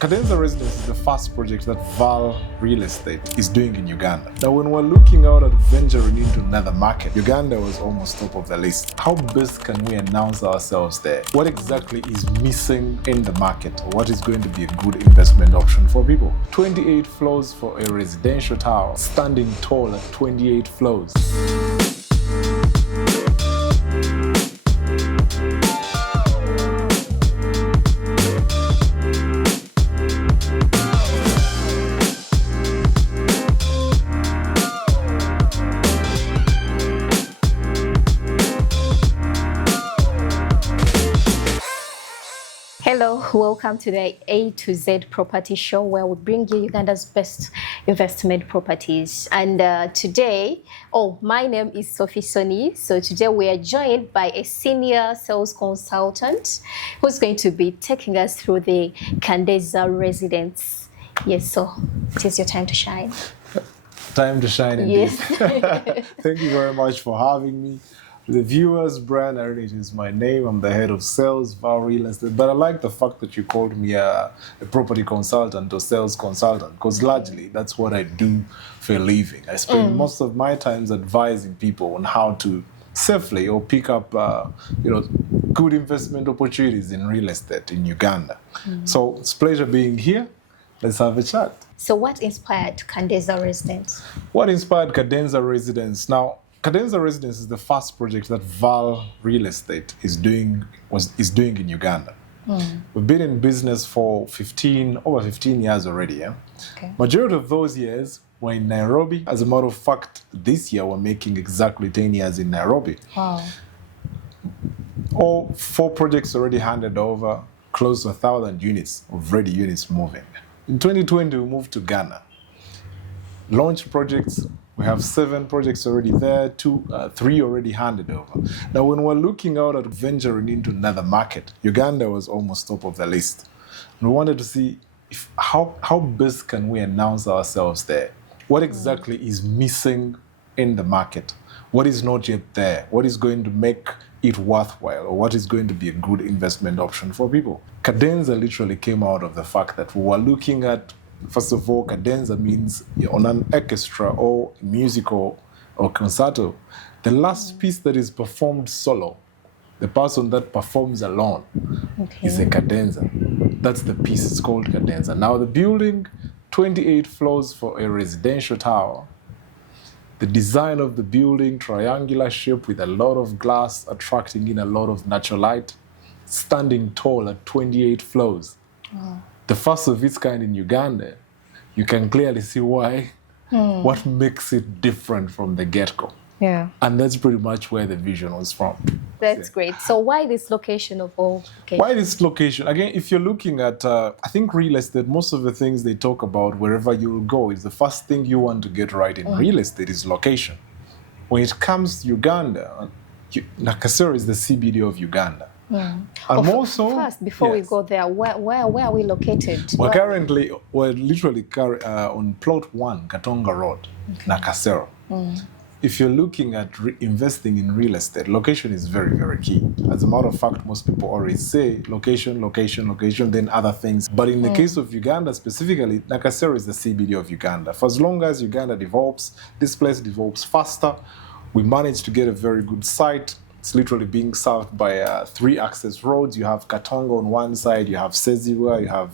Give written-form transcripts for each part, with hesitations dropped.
Cadenza Residences is the first project that Val Real Estate is doing in Uganda. Now, when we're looking out at venturing into another market, Uganda was almost top of the list. How best can we announce ourselves there? What exactly is missing in the market? Or what is going to be a good investment option for people? 28 floors for a residential tower, standing tall at 28 floors. Hello, welcome to the A to Z Property Show, where we bring you Uganda's best investment properties. And today, my name is Sophie Soni. So today we are joined by a senior sales consultant who's going to be taking us through the Cadenza Residence. Yes, so it is your time to shine. Time to shine indeed. Yes. Thank you very much for having me. The viewers, Brian Heritage is my name. I'm the head of sales, Val Real Estate. But I like the fact that you called me a property consultant or sales consultant, because largely that's what I do for a living. I spend most of my time advising people on how to safely or pick up, good investment opportunities in real estate in Uganda. So it's a pleasure being here. Let's have a chat. So what inspired Cadenza Residence? What inspired Cadenza Residence? Now, Cadenza Residences is the first project that Val Real Estate is doing in Uganda. We've been in business for over 15 years already. Yeah? Okay. Majority of those years were in Nairobi. As a matter of fact, this year we're making exactly 10 years in Nairobi. Wow. All 4 projects already handed over, close to 1,000 units of ready units moving. In 2020, we moved to Ghana. Launched projects. We have 7 projects already there, 3 already handed over. Now, when we're looking out at venturing into another market, Uganda was almost top of the list. And we wanted to see how best can we announce ourselves there? What exactly is missing in the market? What is not yet there? What is going to make it worthwhile? Or what is going to be a good investment option for people? Cadenza literally came out of the fact that we were looking at, first of all, cadenza means on an orchestra or musical or concerto. The last piece that is performed solo, the person that performs alone, is a cadenza. That's the piece, it's called cadenza. Now the building, 28 floors for a residential tower. The design of the building, triangular shape with a lot of glass, attracting in a lot of natural light, standing tall at 28 floors. Wow. The first of its kind in Uganda. You can clearly see why, what makes it different from the get-go. Yeah. And that's pretty much where the vision was from. That's great. So why this location of all locations? Why this location? Again, if you're looking at, I think real estate, most of the things they talk about wherever you will go is the first thing you want to get right in real estate is location. When it comes to Uganda, Nakasero is the CBD of Uganda. Yeah. And also, first, before we go there, where are we located? We're literally on plot 1, Katonga Road, Nakasero. If you're looking at investing in real estate, location is very, very key. As a matter of fact, most people always say location, location, location, then other things. But in the case of Uganda specifically, Nakasero is the CBD of Uganda. For as long as Uganda develops, this place develops faster. We managed to get a very good site. It's literally being served by 3 access roads. You have Katonga on one side, you have Seziwa, you have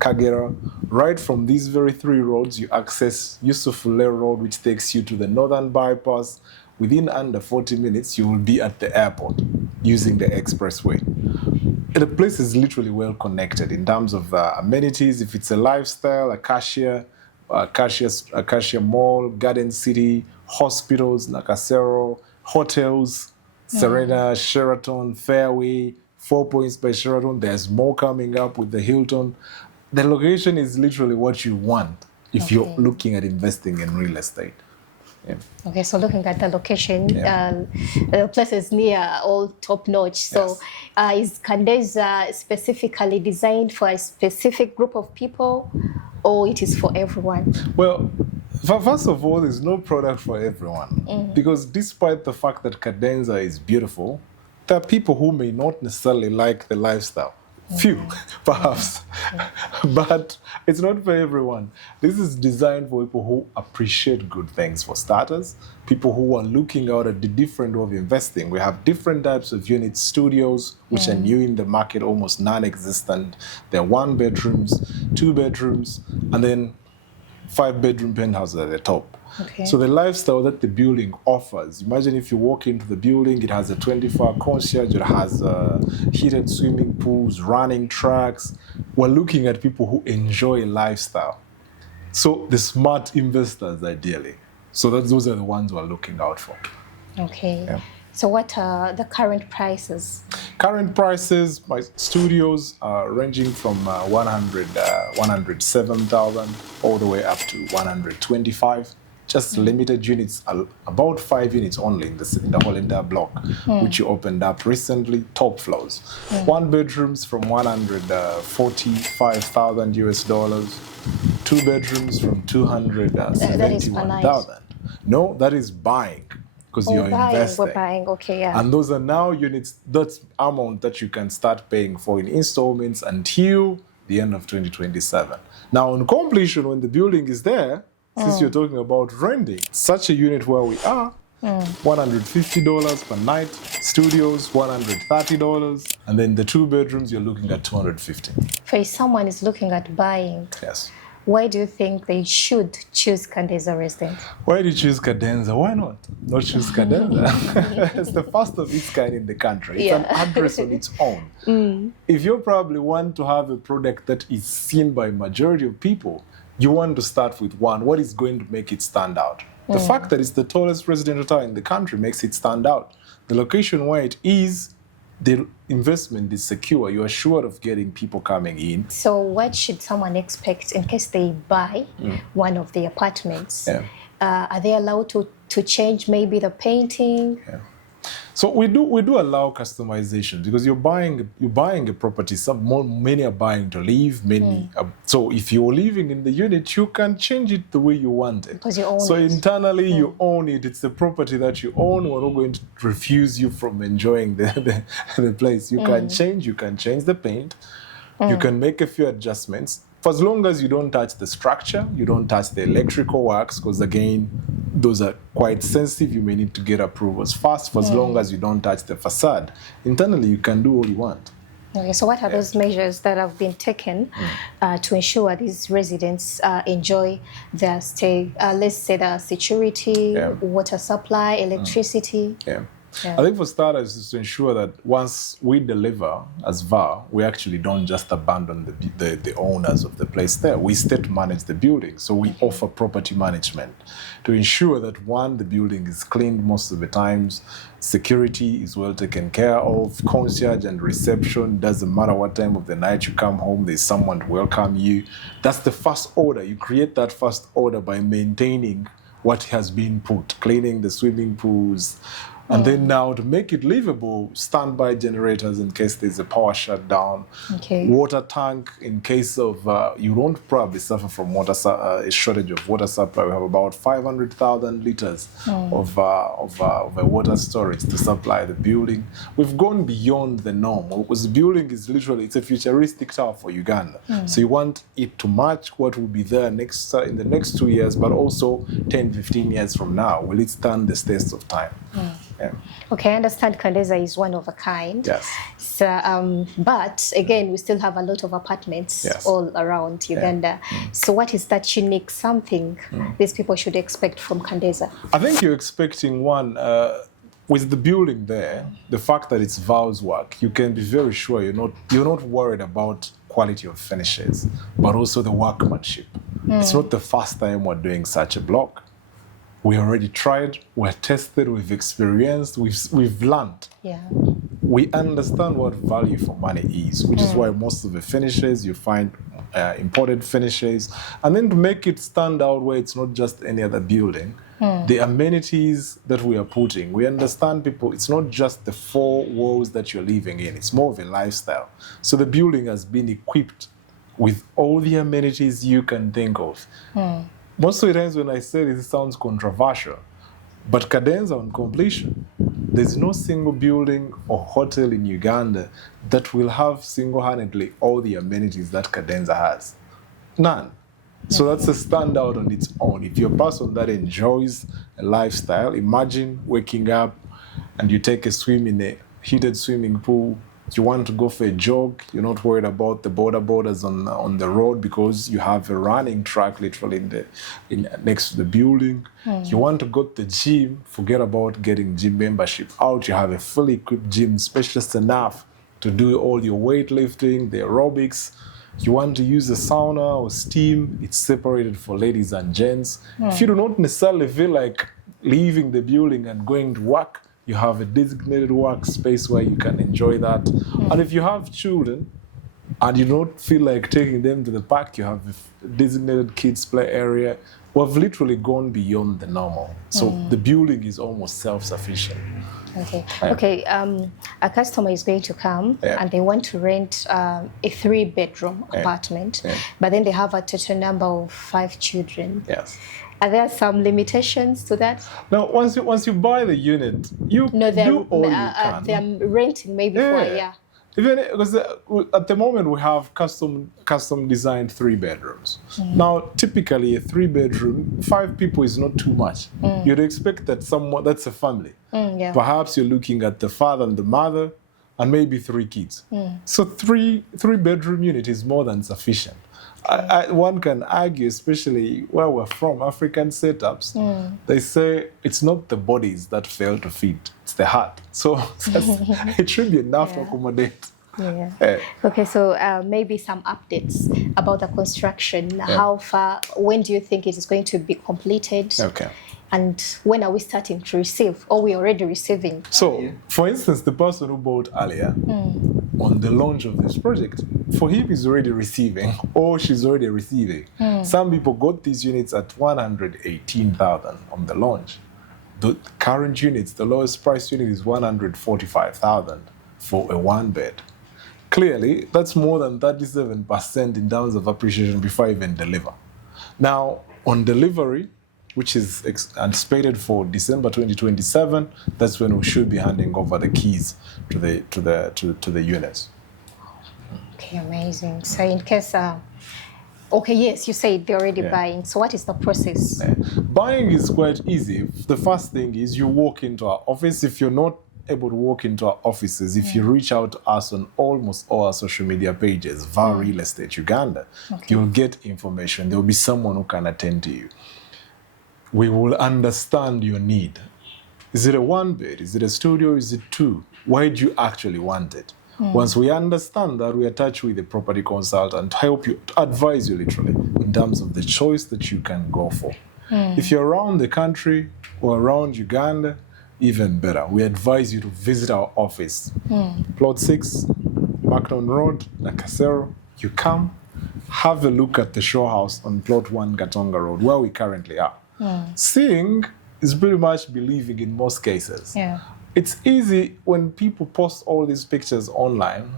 Kagera. Right from these very 3 roads, you access Yusufule Road, which takes you to the northern bypass. Within under 40 minutes, you will be at the airport using the expressway. And the place is literally well connected in terms of amenities. If it's a lifestyle, Acacia Mall, Garden City, hospitals, Nakasero, hotels, Serena, Sheraton, Fairway, 4 Points by Sheraton. There's more coming up with the Hilton. The location is literally what you want if you're looking at investing in real estate. Yeah. Okay, so looking at the location, the place is near all top notch. So is Cadenza specifically designed for a specific group of people, or it is for everyone? Well, first of all, there's no product for everyone. Because despite the fact that Cadenza is beautiful, there are people who may not necessarily like the lifestyle. few, perhaps. But it's not for everyone. This is designed for people who appreciate good things, for starters, people who are looking out at the different way of investing. We have different types of units, studios, which are new in the market, almost non-existent. They're 1 bedrooms, 2 bedrooms, and then 5-bedroom penthouses at the top. Okay. So the lifestyle that the building offers, imagine if you walk into the building, it has a 24-hour concierge, it has heated swimming pools, running tracks. We're looking at people who enjoy lifestyle. So the smart investors, ideally. So those are the ones we're looking out for. Okay. Yeah. So what are the current prices? Current prices, my studios are ranging from 107,000 all the way up to 125. Just limited units, about 5 units only in the whole entire block, which you opened up recently, top floors. 1 bedrooms from 145,000 US dollars, 2 bedrooms from 271,000. No, that is buying, because you're investing. We're buying, okay, yeah. And those are now units, that's amount that you can start paying for in installments until the end of 2027. Now, on completion, when the building is there, since you're talking about renting, such a unit where we are, $150 per night, studios, $130, and then the 2 bedrooms, you're looking at $250. For if someone is looking at buying, Yes. why do you think they should choose Cadenza Residence? Why do you choose Cadenza? Why not choose Cadenza? It's the first of its kind in the country. It's an address on its own. If you probably want to have a product that is seen by majority of people, you want to start with one. What is going to make it stand out? The fact that it's the tallest residential tower in the country makes it stand out. The location where it is, the investment is secure. You are sure of getting people coming in. So what should someone expect in case they buy one of the apartments? Yeah. Are they allowed to change maybe the painting? Yeah. So we do allow customization, because you're buying a property. Many are buying to live. Many. So if you're living in the unit, you can change it the way you want it. Because you own so it. Internally, you own it. It's the property that you own. We're not going to refuse you from enjoying the place. You can change. You can change the paint. You can make a few adjustments. For as long as you don't touch the structure, you don't touch the electrical works, because again, those are quite sensitive. You may need to get approvals fast. For as long as you don't touch the facade, internally you can do all you want. Okay, so what are those measures that have been taken to ensure these residents enjoy their stay? Let's say the security, water supply, electricity. I think for starters is to ensure that once we deliver as VAR, we actually don't just abandon the owners of the place there. We state manage the building. So we offer property management to ensure that, one, the building is cleaned most of the times, security is well taken care of, concierge and reception, doesn't matter what time of the night you come home, there's someone to welcome you. That's the first order. You create that first order by maintaining what has been put, cleaning the swimming pools, and then now to make it livable, standby generators in case there's a power shutdown, water tank in case of, you don't probably suffer from a shortage of water supply. We have about 500,000 liters of a water storage to supply the building. We've gone beyond the norm, because the building is literally, it's a futuristic tower for Uganda. So you want it to match what will be there in the next 2 years, but also 10, 15 years from now. Will it stand the test of time? Okay, I understand Cadenza is one of a kind. Yes. So, but again, we still have a lot of apartments all around Uganda. So what is that unique something these people should expect from Cadenza? I think you're expecting one, with the building there, the fact that it's VAL's work, you can be very sure you're not worried about quality of finishes, but also the workmanship. It's not the first time we're doing such a block. We already tried, we're tested, we've experienced, we've learned. We understand what value for money is, which is why most of the finishes you find imported finishes. And then to make it stand out where it's not just any other building, the amenities that we are putting, we understand people, it's not just the 4 walls that you're living in, it's more of a lifestyle. So the building has been equipped with all the amenities you can think of. Most of the times when I say this, it sounds controversial, but Cadenza on completion, there's no single building or hotel in Uganda that will have single-handedly all the amenities that Cadenza has. None. So that's a standout on its own. If you're a person that enjoys a lifestyle, imagine waking up and you take a swim in a heated swimming pool. You want to go for a jog. You're not worried about the borders on the road because you have a running track literally next to the building. You want to go to the gym. Forget about getting gym membership out. You have a fully equipped gym, specialist enough to do all your weightlifting, the aerobics. You want to use a sauna or steam. It's separated for ladies and gents. If you do not necessarily feel like leaving the building and going to work, you have a designated workspace where you can enjoy that. And if you have children and you don't feel like taking them to the park, you have a designated kids play area. We've literally gone beyond the normal. So the building is almost self-sufficient. Okay. Okay. A customer is going to come and they want to rent a 3-bedroom apartment, but then they have a total number of 5 children. Yes. Are there some limitations to that? Now, once you buy the unit, you do all you can. They're renting maybe for a year. Even because at the moment we have custom designed 3 bedrooms. Now, typically a 3-bedroom, 5 people is not too much. You'd expect that that's a family. Perhaps you're looking at the father and the mother, and maybe 3 kids. So 3-bedroom unit is more than sufficient. One can argue, especially where we're from, African setups, they say it's not the bodies that fail to feed, it's the heart. So it should be enough to accommodate. Okay, so maybe some updates about the construction. How far, when do you think it is going to be completed? Okay. And when are we starting to receive, or we already receiving? So, for instance, the person who bought earlier, on the launch of this project, for him is already receiving, or she's already receiving. Some people got these units at 118,000 on the launch. The current units, the lowest price unit is 145,000 for a 1-bed. Clearly, that's more than 37% in terms of appreciation before I even deliver. Now, on delivery, which is anticipated for December 2027, that's when we should be handing over the keys to the units. Okay, amazing. So in case, okay, yes, you said they're already buying. So what is the process? Buying is quite easy. The first thing is you walk into our office. If you're not able to walk into our offices, if you reach out to us on almost all our social media pages, VAR Real Estate Uganda, you'll get information. There will be someone who can attend to you. We will understand your need. Is it a 1-bed? Is it a studio? Is it 2? Why do you actually want it? Once we understand that, we attach with the property consultant to help you, to advise you literally in terms of the choice that you can go for. If you're around the country or around Uganda, even better. We advise you to visit our office. Plot 6, Macron Road, Nakasero. You come, have a look at the show house on Plot 1, Gatonga Road, where we currently are. Seeing is pretty much believing in most cases. It's easy when people post all these pictures online.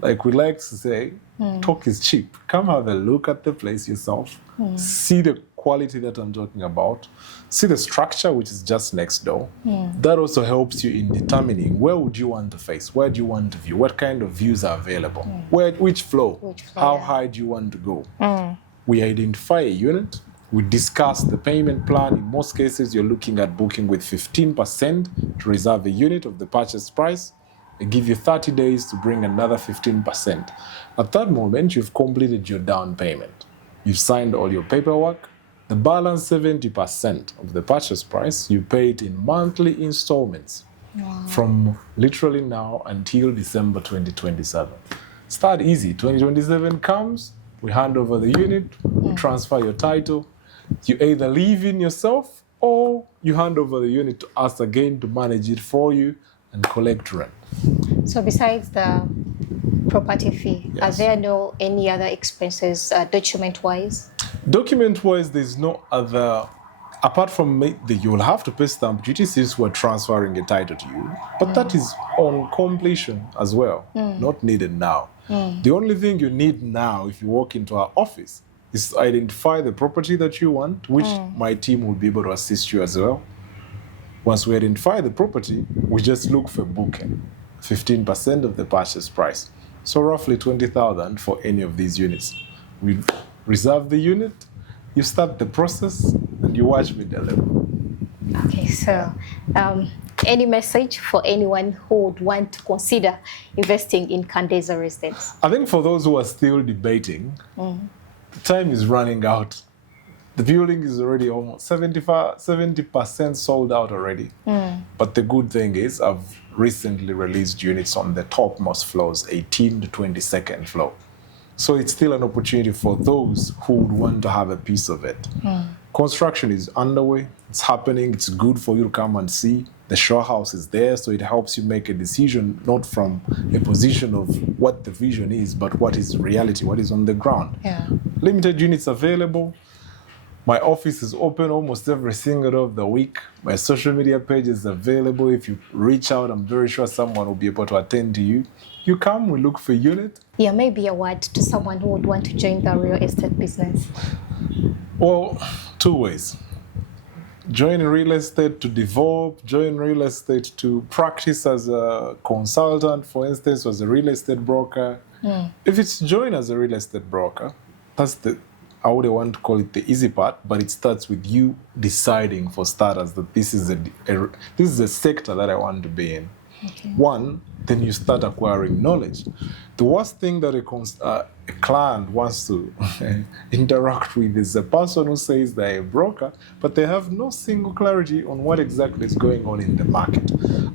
Like we like to say, talk is cheap. Come have a look at the place yourself. See the quality that I'm talking about. See the structure, which is just next door. That also helps you in determining where would you want to face, where do you want to view, what kind of views are available, which floor, how high do you want to go. We identify a unit. We discuss the payment plan. In most cases, you're looking at booking with 15% to reserve a unit of the purchase price. They give you 30 days to bring another 15%. At that moment, you've completed your down payment. You've signed all your paperwork. The balance 70% of the purchase price, you pay it in monthly installments from literally now until December 2027. Start easy. 2027 comes, we hand over the unit, we transfer your title. You either live in yourself or you hand over the unit to us again to manage it for you and collect rent. So besides the property fee, are there no any other expenses document-wise? Document-wise, there's no other, apart from you will have to pay stamp duty since we're transferring a title to you, but that is on completion as well, not needed now. The only thing you need now if you walk into our office is to identify the property that you want, which my team will be able to assist you as well. Once we identify the property, we just look for booking, 15% of the purchase price. So roughly 20,000 for any of these units. We reserve the unit, you start the process, and you watch me deliver. Okay, so any message for anyone who would want to consider investing in Cadenza Residences? I think for those who are still debating, time is running out. The building is already almost 70% sold out already. But the good thing is I've recently released units on the topmost floors, 18 to 22nd floor. So it's still an opportunity for those who would want to have a piece of it. Construction is underway, it's happening, it's good for you to come and see. The show house is there, so it helps you make a decision, not from a position of what the vision is, but what is reality, what is on the ground. Yeah. Limited units available. My office is open almost every single day of the week. My social media page is available. If you reach out, I'm very sure someone will be able to attend to you. You come, we look for unit. Yeah, maybe a word to someone who would want to join the real estate business. Well, two ways. Join real estate to develop, join real estate to practice as a consultant, for instance, as a real estate broker. If it's join as a real estate broker, that's I would want to call it the easy part, but it starts with you deciding for starters that this is a sector that I want to be in. Okay. One, then you start acquiring knowledge. The worst thing that a client wants to interact with is a person who says they're a broker, but they have no single clarity on what exactly is going on in the market.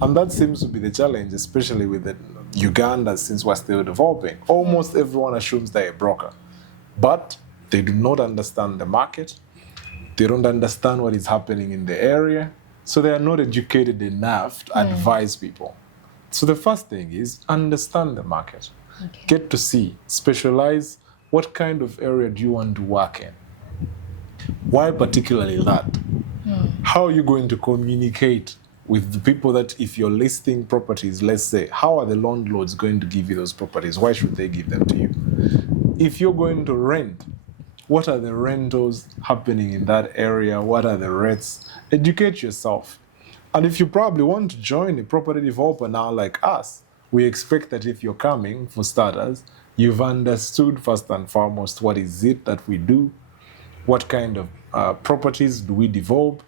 And that seems to be the challenge, especially with Uganda, since we're still developing. Almost everyone assumes they're a broker, but they do not understand the market. They don't understand what is happening in the area. So they are not educated enough to advise people. So the first thing is understand the market. Okay. Get to see, specialize. What kind of area do you want to work in? Why particularly that? How are you going to communicate with the people that if you're listing properties, let's say, how are the landlords going to give you those properties? Why should they give them to you? If you're going to rent, what are the rentals happening in that area? What are the rates? Educate yourself. And if you probably want to join a property developer now like us, we expect that if you're coming, for starters, you've understood first and foremost what is it that we do, what kind of properties do we develop,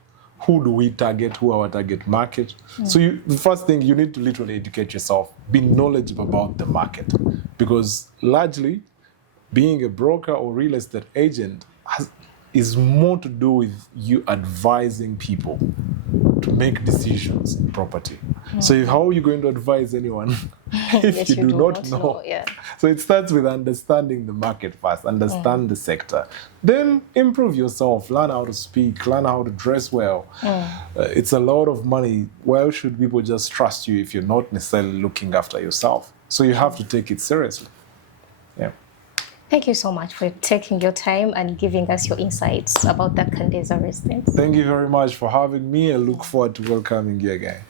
who do we target, who are our target market. So the first thing, you need to literally educate yourself, be knowledgeable about the market. Because largely, being a broker or real estate agent is more to do with you advising people to make decisions in property. So how are you going to advise anyone if you do not know? Yeah. So it starts with understanding the market first, understand the sector. Then improve yourself, learn how to speak, learn how to dress well. It's a lot of money. Why should people just trust you if you're not necessarily looking after yourself? So you have to take it seriously. Yeah. Thank you so much for taking your time and giving us your insights about the Cadenza Residences. Thank you very much for having me. I look forward to welcoming you again.